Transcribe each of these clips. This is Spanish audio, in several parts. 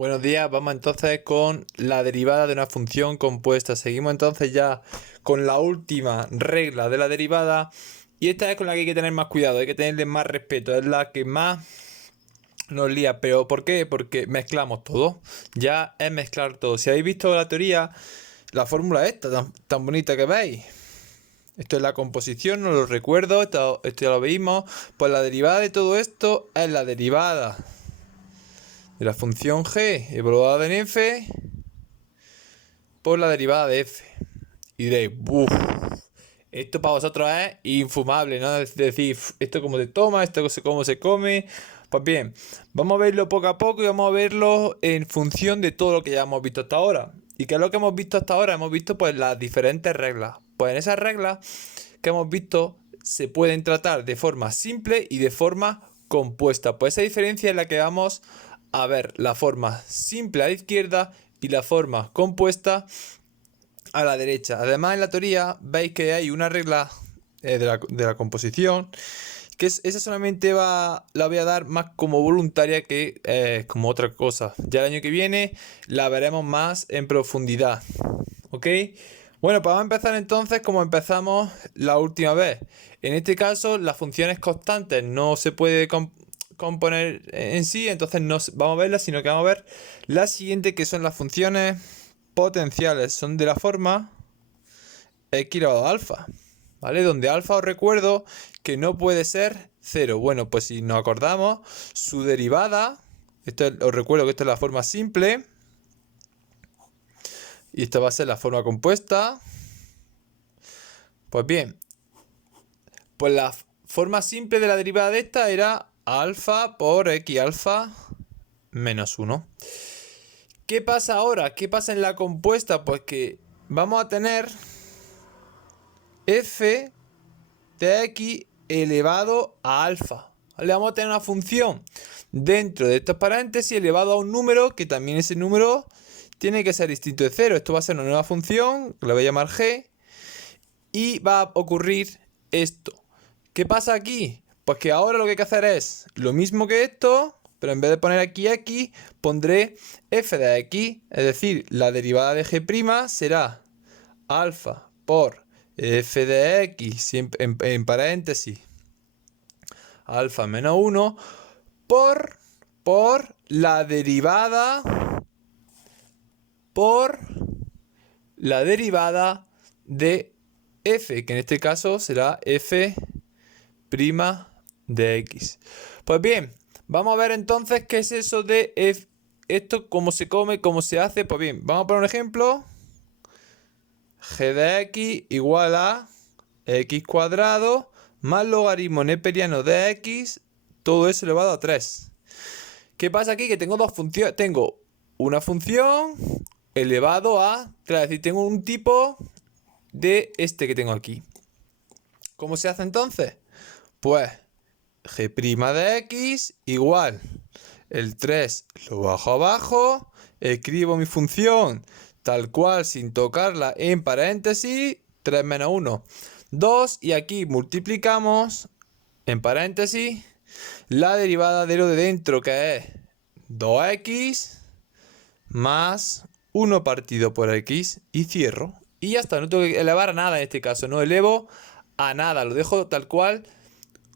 Buenos días, vamos entonces con la derivada de una función compuesta. Seguimos entonces ya con la última regla de la derivada y esta es con la que hay que tener más cuidado, hay que tenerle más respeto, es la que más nos lía. ¿Pero por qué? Porque mezclamos todo, ya es mezclar todo. Si habéis visto la teoría, la fórmula esta tan bonita que veis, esto es la composición, no lo recuerdo, esto ya lo vimos. Pues la derivada de todo esto es la derivada de la función g evaluada en f por la derivada de f. Y diréis, uff, esto para vosotros es infumable, ¿no? Es decir, esto cómo se toma, esto cómo se come. Pues bien, vamos a verlo poco a poco y vamos a verlo en función de todo lo que ya hemos visto hasta ahora. ¿Y qué es lo que hemos visto hasta ahora? Hemos visto pues las diferentes reglas. Pues en esas reglas que hemos visto se pueden tratar de forma simple y de forma compuesta. Pues esa diferencia es la que vamos a ver, la forma simple a la izquierda y la forma compuesta a la derecha. Además, en la teoría veis que hay una regla de la composición que esa solamente la voy a dar más como voluntaria que como otra cosa. Ya el año que viene la veremos más en profundidad. ¿Ok? Bueno, pues vamos a empezar entonces como empezamos la última vez. En este caso, las funciones constantes no se puede componer en sí, entonces no vamos a verlas, sino que vamos a ver la siguiente, que son las funciones potenciales. Son de la forma x elevado a alfa, ¿vale? Donde alfa os recuerdo que no puede ser 0. Bueno, pues si nos acordamos, su derivada, os recuerdo que esta es la forma simple, y esta va a ser la forma compuesta. Pues bien, pues la forma simple de la derivada de esta era alfa por x alfa menos 1. ¿Qué pasa ahora? ¿Qué pasa en la compuesta? Pues que vamos a tener f de x elevado a alfa. ¿Vale? Vamos a tener una función dentro de estos paréntesis elevado a un número que también ese número tiene que ser distinto de 0. Esto va a ser una nueva función que la voy a llamar g y va a ocurrir esto. ¿Qué pasa aquí? Pues que ahora lo que hay que hacer es lo mismo que esto, pero en vez de poner aquí x, pondré f de x, es decir, la derivada de g' será alfa por f de x, siempre en paréntesis, alfa menos 1, por la derivada de f, que en este caso será f' de x. Pues bien, vamos a ver entonces qué es eso de f, esto, cómo se come, cómo se hace. Pues bien, vamos a poner un ejemplo. G de x igual a x cuadrado más logaritmo neperiano de x, todo eso elevado a 3. ¿Qué pasa aquí? Que tengo dos funciones. Tengo una función elevado a 3, es decir, tengo un tipo de este que tengo aquí. ¿Cómo se hace entonces? Pues g' de x igual el 3 lo bajo abajo, escribo mi función tal cual sin tocarla en paréntesis, 3 menos 1, 2, y aquí multiplicamos en paréntesis la derivada de lo de dentro, que es 2x más 1 partido por x, y cierro. Y ya está, no tengo que elevar a nada en este caso, no elevo a nada, lo dejo tal cual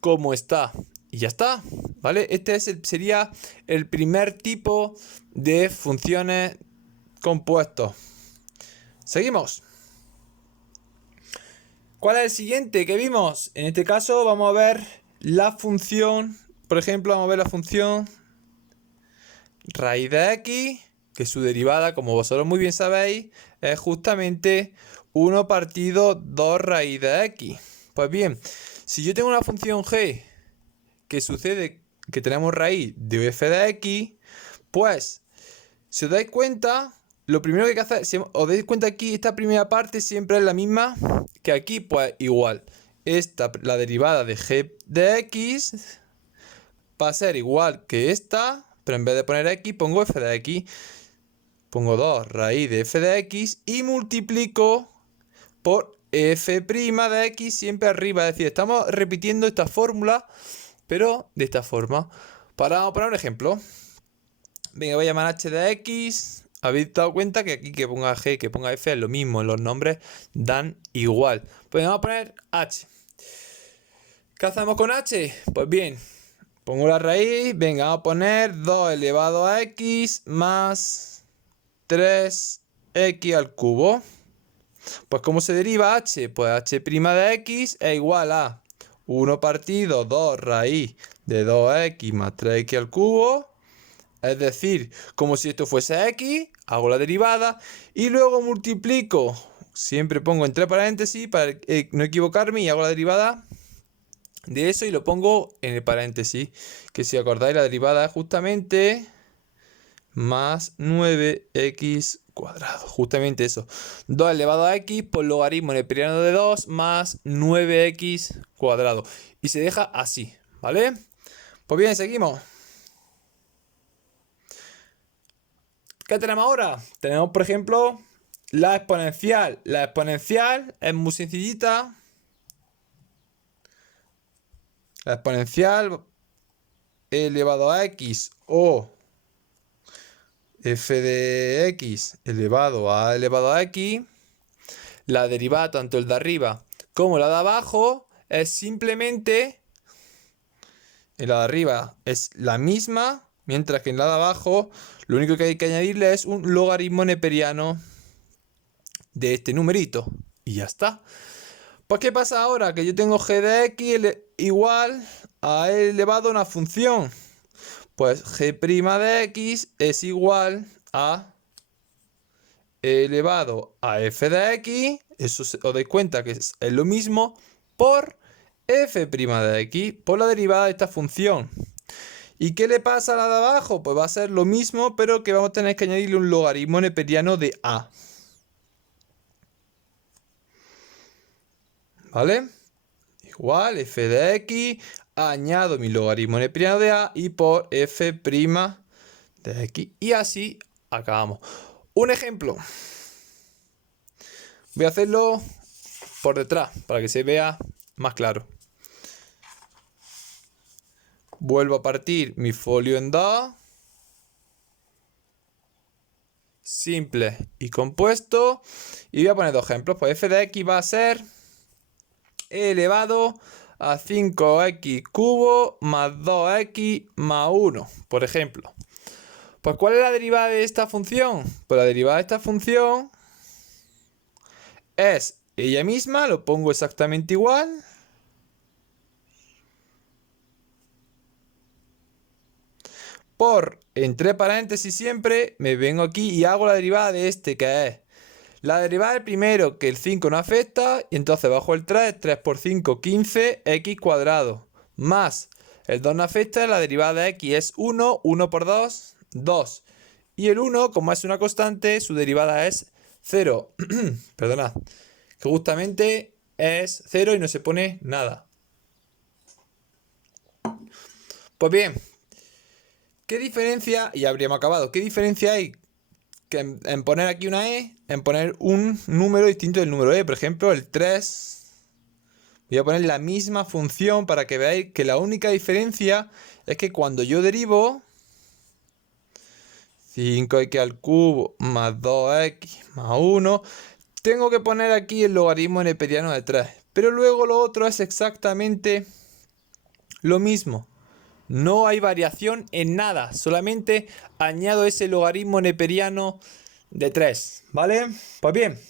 como está. Y ya está, ¿vale? Este sería el primer tipo de funciones compuestos. Seguimos. ¿Cuál es el siguiente que vimos? En este caso vamos a ver la función, por ejemplo, vamos a ver la función raíz de x, que su derivada, como vosotros muy bien sabéis, es justamente 1 partido 2 raíz de x. Pues bien, si yo tengo una función g que sucede que tenemos raíz de f de x, pues, si os dais cuenta, lo primero que hay que hacer, si os dais cuenta aquí, esta primera parte siempre es la misma que aquí, pues igual. La derivada de g de x va a ser igual que esta, pero en vez de poner x, pongo f de x. Pongo 2 raíz de f de x y multiplico por f' de x siempre arriba. Es decir, estamos repitiendo esta fórmula, pero de esta forma. Vamos a poner un ejemplo. Venga, voy a llamar h de x. ¿Habéis dado cuenta que aquí que ponga g, que ponga f es lo mismo? Los nombres dan igual. Pues vamos a poner h. ¿Qué hacemos con h? Pues bien, pongo la raíz. Venga, vamos a poner 2 elevado a x más 3x al cubo. Pues ¿cómo se deriva h? Pues h' de x es igual a 1 partido 2 raíz de 2x más 3x al cubo. Es decir, como si esto fuese x, hago la derivada y luego multiplico. Siempre pongo entre paréntesis para no equivocarme y hago la derivada de eso y lo pongo en el paréntesis. Que si acordáis, la derivada es justamente más 9x cuadrado. Justamente eso. 2 elevado a x por logaritmo neperiano de 2 más 9x cuadrado. Y se deja así, ¿vale? Pues bien, seguimos. ¿Qué tenemos ahora? Tenemos, por ejemplo, la exponencial. La exponencial es muy sencillita. La exponencial elevado a x o f de x elevado a x. La derivada, tanto el de arriba como la de abajo, es simplemente... En la de arriba es la misma, mientras que en la de abajo lo único que hay que añadirle es un logaritmo neperiano de este numerito. Y ya está. Pues ¿qué pasa ahora? Que yo tengo g de x igual a e elevado a una función. Pues g' de x es igual a e elevado a f de x. Eso os dais cuenta que es lo mismo por f' de x, por la derivada de esta función. ¿Y qué le pasa a la de abajo? Pues va a ser lo mismo, pero que vamos a tener que añadirle un logaritmo neperiano de a. ¿Vale? Igual f de x, añado mi logaritmo neperiano de a y por f' de x. Y así acabamos. Un ejemplo. Voy a hacerlo por detrás para que se vea más claro. Vuelvo a partir mi folio en 2. Simple y compuesto. Y voy a poner dos ejemplos. Pues f de x va a ser e elevado a 5x cubo más 2x más 1, por ejemplo. Pues ¿cuál es la derivada de esta función? Pues la derivada de esta función es ella misma, lo pongo exactamente igual. Por, entre paréntesis siempre, me vengo aquí y hago la derivada de este, que es la derivada del primero, que el 5 no afecta, y entonces bajo el 3, 3 por 5, 15, x cuadrado. Más el 2 no afecta, la derivada de x es 1, 1 por 2, 2. Y el 1, como es una constante, su derivada es 0. Perdonad, que justamente es 0 y no se pone nada. Pues bien, ¿qué diferencia? Y habríamos acabado. ¿Qué diferencia hay que en poner aquí una e, en poner un número distinto del número e? Por ejemplo, el 3. Voy a poner la misma función para que veáis que la única diferencia es que cuando yo derivo 5x al cubo más 2x más 1, tengo que poner aquí el logaritmo neperiano de 3. Pero luego lo otro es exactamente lo mismo. No hay variación en nada, solamente añado ese logaritmo neperiano de 3, ¿vale? Pues bien,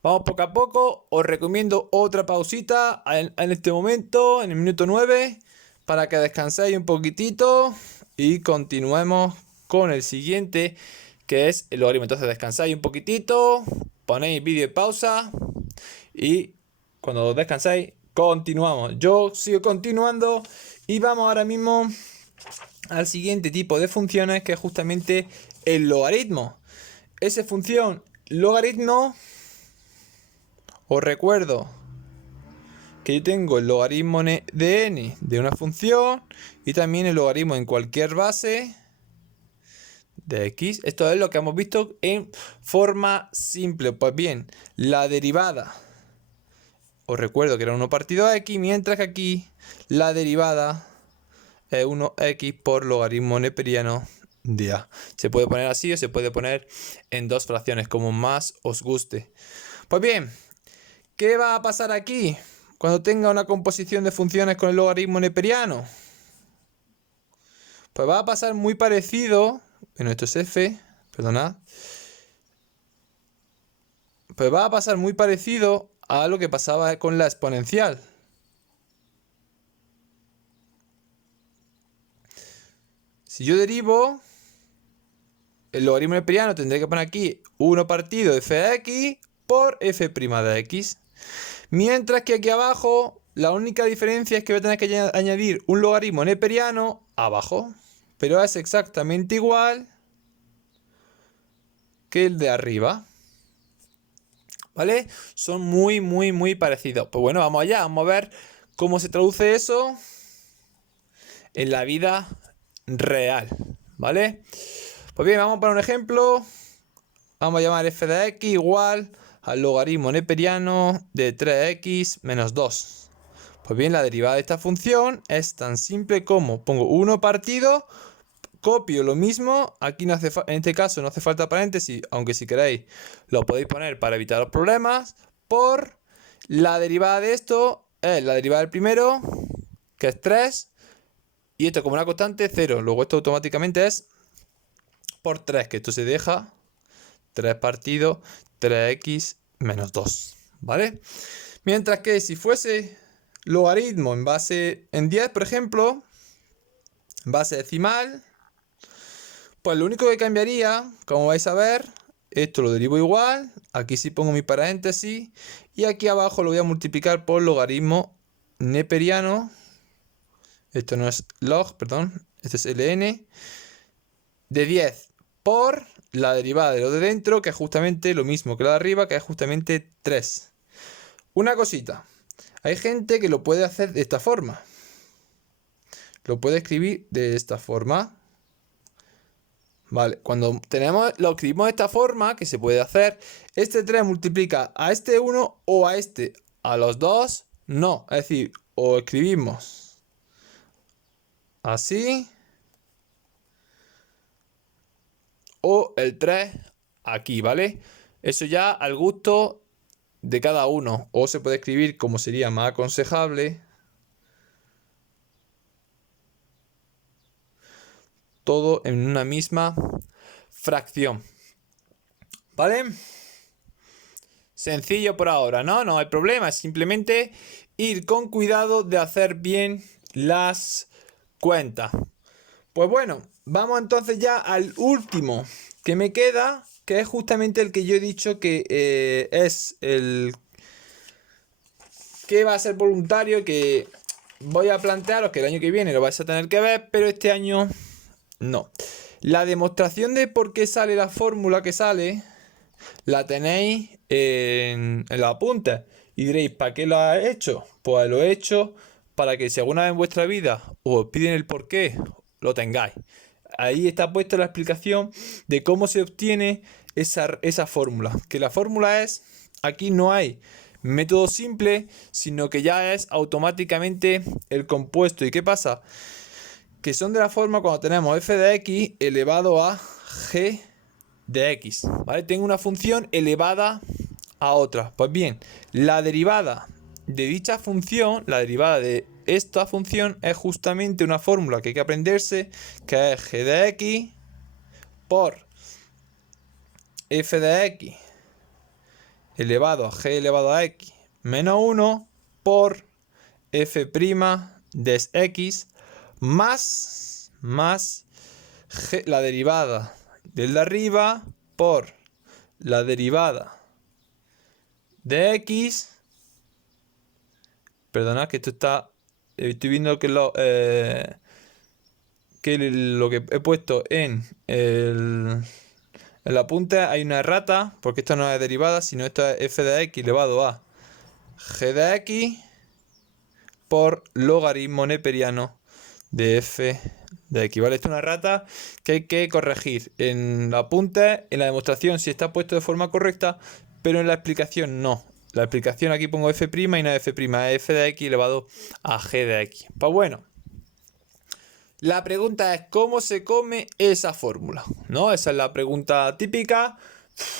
vamos poco a poco. Os recomiendo otra pausita en este momento, en el minuto 9, para que descanséis un poquitito y continuemos con el siguiente, que es el logaritmo. Entonces descansáis un poquitito, ponéis vídeo en pausa y cuando descansáis continuamos. Yo sigo continuando y vamos ahora mismo al siguiente tipo de funciones, que es justamente el logaritmo. Esa función logaritmo, os recuerdo que yo tengo el logaritmo de n de una función y también el logaritmo en cualquier base de x. Esto es lo que hemos visto en forma simple. Pues bien, la derivada, os recuerdo que era 1 partido a x, mientras que aquí la derivada es 1x por logaritmo neperiano de A. Se puede poner así o se puede poner en dos fracciones, como más os guste. Pues bien, ¿qué va a pasar aquí cuando tenga una composición de funciones con el logaritmo neperiano? Pues va a pasar muy parecido, bueno, esto es f, perdonad. Pues va a pasar muy parecido a lo que pasaba con la exponencial. Si yo derivo el logaritmo neperiano, tendré que poner aquí 1 partido de f de x por f' de x. Mientras que aquí abajo, la única diferencia es que voy a tener que añadir un logaritmo neperiano abajo. Pero es exactamente igual que el de arriba. ¿Vale? Son muy parecidos. Pues bueno, vamos allá. Vamos a ver cómo se traduce eso en la vida real. ¿Vale? Pues bien, vamos a poner un ejemplo. Vamos a llamar f de x igual al logaritmo neperiano de 3x menos 2. Pues bien, la derivada de esta función es tan simple como pongo 1 partido, copio lo mismo, aquí no hace en este caso no hace falta paréntesis, aunque si queréis lo podéis poner para evitar los problemas, por la derivada de esto es la derivada del primero, que es 3, y esto como una constante 0, luego esto automáticamente es por 3, que esto se deja 3 partido 3x menos 2, ¿vale? Mientras que si fuese logaritmo en base en 10, por ejemplo, base decimal, pues lo único que cambiaría, como vais a ver, esto lo derivo igual, aquí sí pongo mi paréntesis, y aquí abajo lo voy a multiplicar por logaritmo neperiano, esto no es log, perdón, este es ln, de 10 por la derivada de lo de dentro, que es justamente lo mismo que lo de arriba, que es justamente 3. Una cosita, hay gente que lo puede hacer de esta forma. Lo puede escribir de esta forma. Vale, cuando lo escribimos de esta forma, que se puede hacer, este 3 multiplica a este 1 o a este. A los dos, no. Es decir, o escribimos así, o el 3 aquí, ¿vale? Eso ya al gusto de cada uno. O se puede escribir como sería más aconsejable. Todo en una misma fracción. ¿Vale? Sencillo por ahora, ¿no? No hay problema. Es simplemente ir con cuidado de hacer bien las cuentas. Pues bueno, vamos entonces ya al último que me queda, que es justamente el que yo he dicho que es el que va a ser voluntario, que voy a plantearos que el año que viene lo vais a tener que ver, pero este año no. La demostración de por qué sale la fórmula que sale la tenéis en los apuntes. Y diréis, ¿para qué lo has hecho? Pues lo he hecho para que si alguna vez en vuestra vida os piden el por qué, lo tengáis. Ahí está puesta la explicación de cómo se obtiene esa fórmula. Que la fórmula es, aquí no hay método simple, sino que ya es automáticamente el compuesto. ¿Y qué pasa? Que son de la forma cuando tenemos f de x elevado a g de x, ¿vale? Tengo una función elevada a otra. Pues bien, la derivada de dicha función, la derivada de esta función es justamente una fórmula que hay que aprenderse, que es g de x por f de x elevado a g elevado a x menos 1 por f' de x más la derivada del de arriba por la derivada de x. Perdonad que esto está... Estoy viendo que lo que he puesto en el apunte hay una errata, porque esto no es derivada, sino esto es f de x elevado a g de x por logaritmo neperiano de f de x, ¿vale? Esto es una errata que hay que corregir en el apunte, en la demostración si está puesto de forma correcta, pero en la explicación no. La explicación aquí pongo f' y no f', es f de x elevado a g de x. Pues bueno, La pregunta es, ¿cómo se come esa fórmula? ¿No? Esa es la pregunta típica.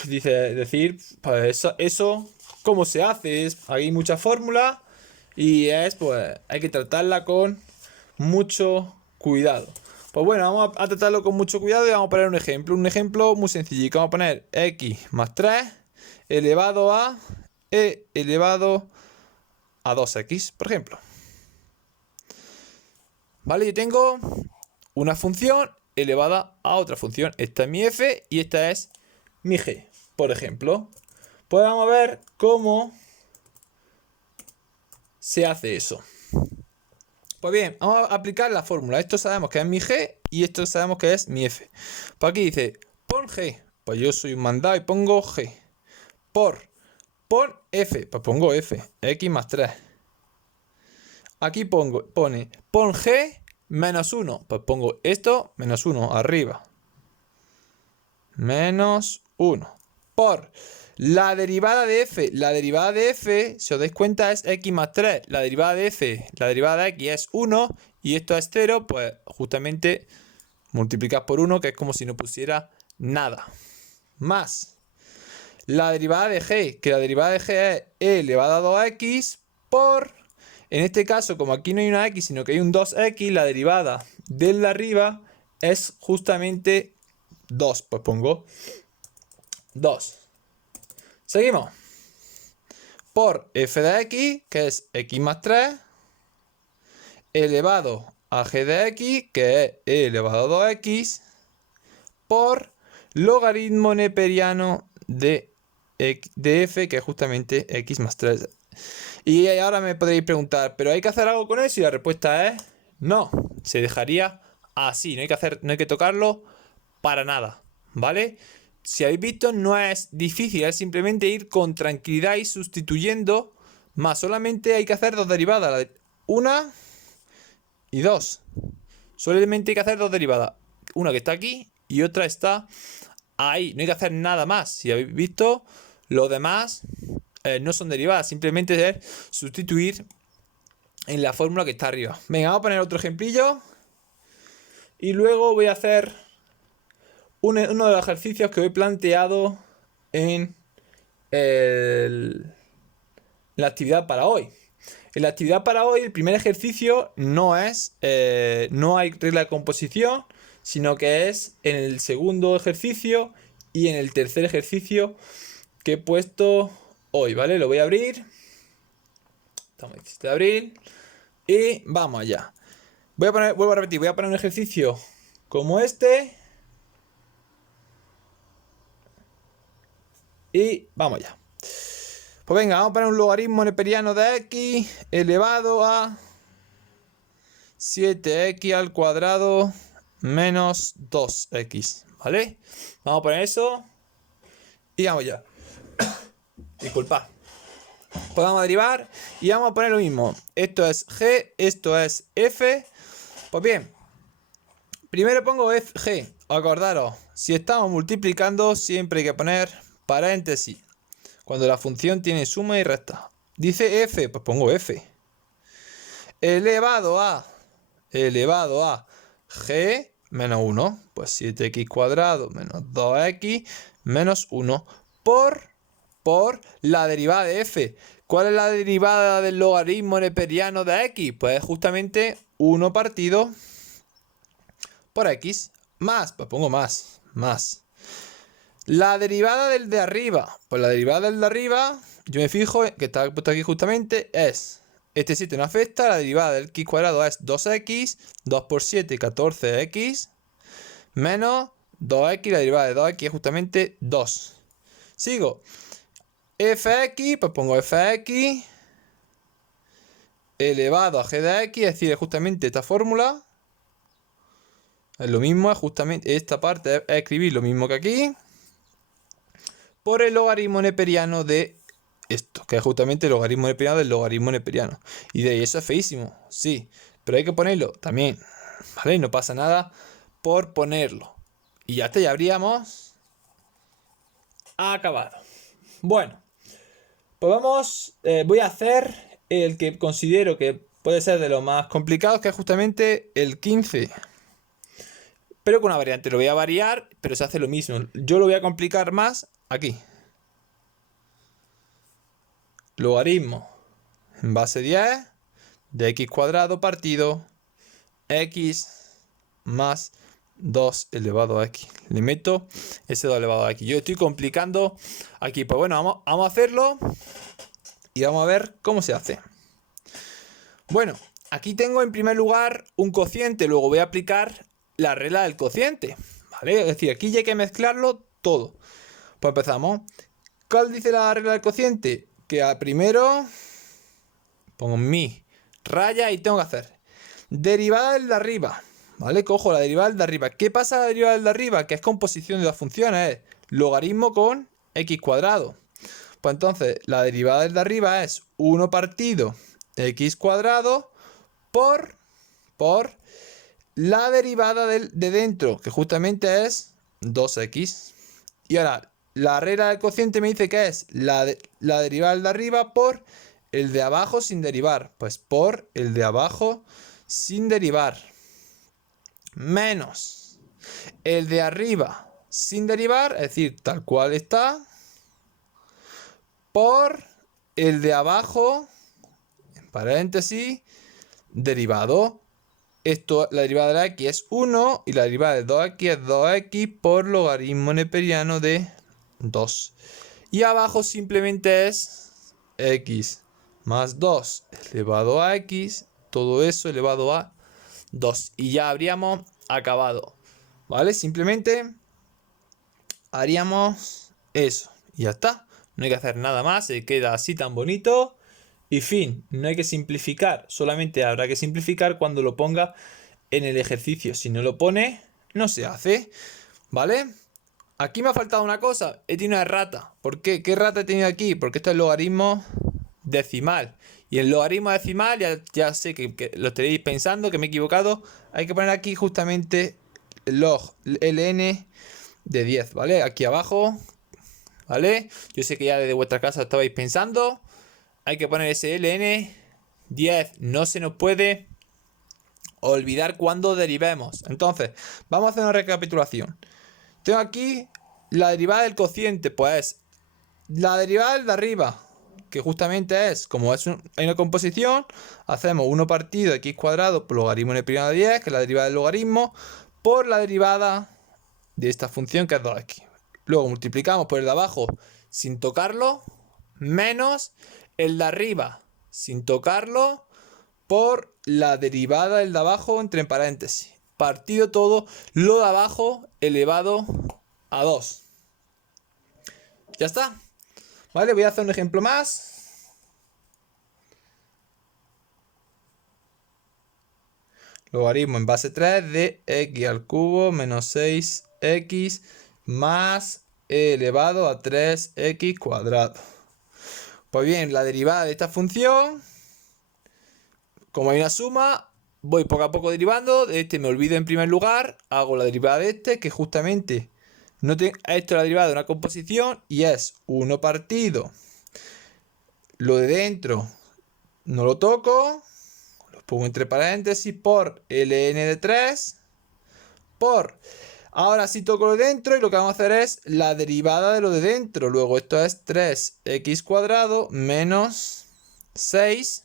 Decir, pues eso, ¿cómo se hace? Hay muchas fórmulas y pues, hay que tratarla con mucho cuidado. Pues bueno, vamos a tratarlo con mucho cuidado y vamos a poner un ejemplo. Un ejemplo muy sencillo. Vamos a poner x más 3 elevado a e elevado a 2x, por ejemplo. ¿Vale? Yo tengo una función elevada a otra función. Esta es mi f y esta es mi g, por ejemplo. Pues vamos a ver cómo se hace eso. Pues bien, vamos a aplicar la fórmula. Esto sabemos que es mi g y esto sabemos que es mi f. Pues aquí dice, pon g. Pues yo soy un mandado y pongo g. Pon f. Pues pongo f. X más 3. Aquí pon g menos 1. Pues pongo esto menos 1 arriba. Menos 1. Por la derivada de f. La derivada de f, si os dais cuenta, es x más 3. La derivada de f, la derivada de x es 1 y esto es 0, pues justamente multiplicad por 1, que es como si no pusiera nada. Más la derivada de g, que la derivada de g es e elevado a 2x por, en este caso, como aquí no hay una x, sino que hay un 2x, la derivada del de arriba es justamente 2. Pues pongo 2. Seguimos. Por f de x, que es x más 3, elevado a g de x, que es e elevado a 2x, por logaritmo neperiano de f, que es justamente x más 3. Y ahora me podréis preguntar, ¿pero hay que hacer algo con eso? Y la respuesta es no. Se dejaría así. No hay que tocarlo para nada. ¿Vale? Si habéis visto, no es difícil. Es simplemente ir con tranquilidad y sustituyendo. Más solamente hay que hacer dos derivadas. Una y dos. Solamente hay que hacer dos derivadas. Una que está aquí y otra está ahí. No hay que hacer nada más. Si habéis visto, lo demás no son derivadas. Simplemente es sustituir en la fórmula que está arriba. Venga, vamos a poner otro ejemplillo. Y luego voy a hacer uno de los ejercicios que he planteado en la actividad para hoy. En la actividad para hoy, el primer ejercicio no hay regla de composición, sino que es en el segundo ejercicio y en el tercer ejercicio que he puesto hoy, ¿vale? Lo voy a abrir. Está muy difícil de abrir. Y vamos allá. Vuelvo a repetir, voy a poner un ejercicio como este. Y vamos allá. Pues venga, vamos a poner un logaritmo neperiano de x elevado a 7x al cuadrado menos 2x, ¿vale? Vamos a poner eso y vamos ya. Disculpad. Pues vamos a derivar y vamos a poner lo mismo. Esto es g, esto es f. Pues bien, primero pongo g. Acordaros, si estamos multiplicando siempre hay que poner paréntesis cuando la función tiene suma y resta. Dice f, pues pongo f. Elevado a g menos 1, pues 7x cuadrado menos 2x menos 1 por la derivada de f. ¿Cuál es la derivada del logaritmo neperiano de x? Pues justamente 1 partido por x más, pues pongo más. La derivada del de arriba, pues la derivada del de arriba, yo me fijo que está puesto aquí justamente, es, este 7 no afecta, la derivada del x cuadrado es 2x, 2 por 7, 14x, menos 2x, la derivada de 2x es justamente 2. Sigo, fx, pues pongo fx elevado a g de x, es decir, es justamente esta fórmula. Es lo mismo, es justamente esta parte, es escribir lo mismo que aquí. Por el logaritmo neperiano de esto, que es justamente el logaritmo neperiano del logaritmo neperiano. Y de ahí eso es feísimo, sí, pero hay que ponerlo también, ¿vale? No pasa nada por ponerlo. Y ya está, ya habríamos acabado. Bueno, pues vamos, voy a hacer el que considero que puede ser de los más complicados, que es justamente el 15. pero con una variante. Lo voy a variar, pero se hace lo mismo. Yo lo voy a complicar más aquí. Logaritmo en base 10 de x cuadrado partido x más 2 elevado a x. Le meto ese 2 elevado a x. Yo estoy complicando aquí. Pues bueno, vamos a hacerlo y vamos a ver cómo se hace. Bueno, aquí tengo en primer lugar un cociente. Luego voy a aplicar la regla del cociente, ¿vale? Es decir, aquí ya hay que mezclarlo todo. Pues empezamos. ¿Cuál dice la regla del cociente? Que primero pongo mi raya y tengo que hacer derivada del de arriba, ¿vale? Cojo la derivada del de arriba. ¿Qué pasa a la derivada del de arriba? Que es composición de las funciones, es logaritmo con x cuadrado. Pues entonces la derivada del de arriba es 1 partido x cuadrado por la derivada de dentro, que justamente es 2x. Y ahora, la regla del cociente me dice que es la derivada del de arriba por el de abajo sin derivar. Pues por el de abajo sin derivar. Menos el de arriba sin derivar, es decir, tal cual está, por el de abajo, en paréntesis, derivado. Esto, la derivada de la x es 1 y la derivada de 2x es 2x por logaritmo neperiano de 2. Y abajo simplemente es x más 2 elevado a x, todo eso elevado a 2. Y ya habríamos acabado, ¿vale? Simplemente haríamos eso y ya está. No hay que hacer nada más, se queda así tan bonito. Y fin, no hay que simplificar, solamente habrá que simplificar cuando lo ponga en el ejercicio. Si no lo pone, no se hace, ¿vale? Aquí me ha faltado una cosa, he tenido una errata. ¿Por qué? ¿Qué errata he tenido aquí? Porque esto es logaritmo decimal. Y el logaritmo decimal, ya sé que lo estaréis pensando, que me he equivocado. Hay que poner aquí justamente log ln de 10, ¿vale? Aquí abajo, ¿vale? Yo sé que ya desde vuestra casa estabais pensando. Hay que poner ese ln 10. No se nos puede olvidar cuando derivemos. Entonces, vamos a hacer una recapitulación. Tengo aquí la derivada del cociente, pues la derivada del de arriba, que justamente es, como es una composición, hacemos 1 partido x cuadrado por logaritmo neperiano de 10, que es la derivada del logaritmo, por la derivada de esta función, que es 2x. Luego multiplicamos por el de abajo sin tocarlo, menos el de arriba sin tocarlo, por la derivada del de abajo entre paréntesis. Partido todo lo de abajo elevado a 2. Ya está. Vale, voy a hacer un ejemplo más. Logaritmo en base 3 de x al cubo menos 6x más elevado a 3x cuadrado. Pues bien, la derivada de esta función, como hay una suma, voy poco a poco derivando. De este me olvido en primer lugar, hago la derivada de este, que justamente esto es la derivada de una composición y es 1 partido. Lo de dentro no lo toco, lo pongo entre paréntesis por ln de 3 por... Ahora sí toco lo de dentro y lo que vamos a hacer es la derivada de lo de dentro. Luego esto es 3x cuadrado menos 6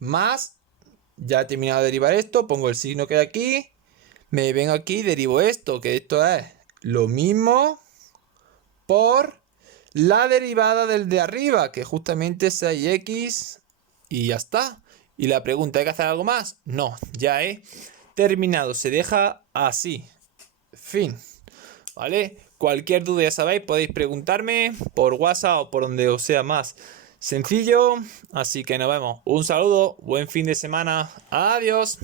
más... Ya he terminado de derivar esto, pongo el signo que hay aquí, me vengo aquí y derivo esto, que esto es lo mismo por la derivada del de arriba, que justamente es 6x, y ya está. Y la pregunta, ¿hay que hacer algo más? No, ya he terminado, se deja así. Fin. ¿Vale? Cualquier duda, ya sabéis, podéis preguntarme por WhatsApp o por donde os sea más sencillo. Así que nos vemos. Un saludo, buen fin de semana. Adiós.